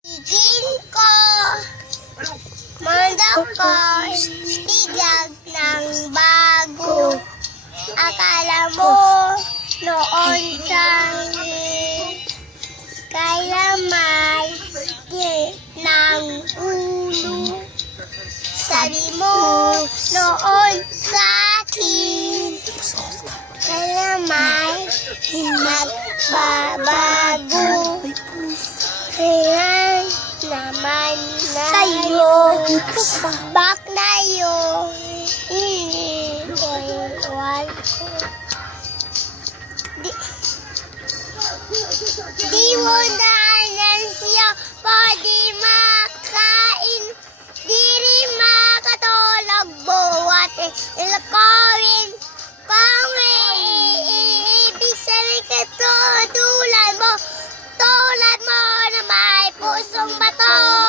Tigil ko, mundo ko, tigag ng bago. Akala mo noon kaya may ng ulo. Sabi mo noon sa akin, kaya may magbabago. Kaya naman na bak na yun, hindi ewan ko. Di mo na siya pwede makain, di rin makatulog buwat ilakawin. Kung ibig sabihin katulad mo na may pusong bato.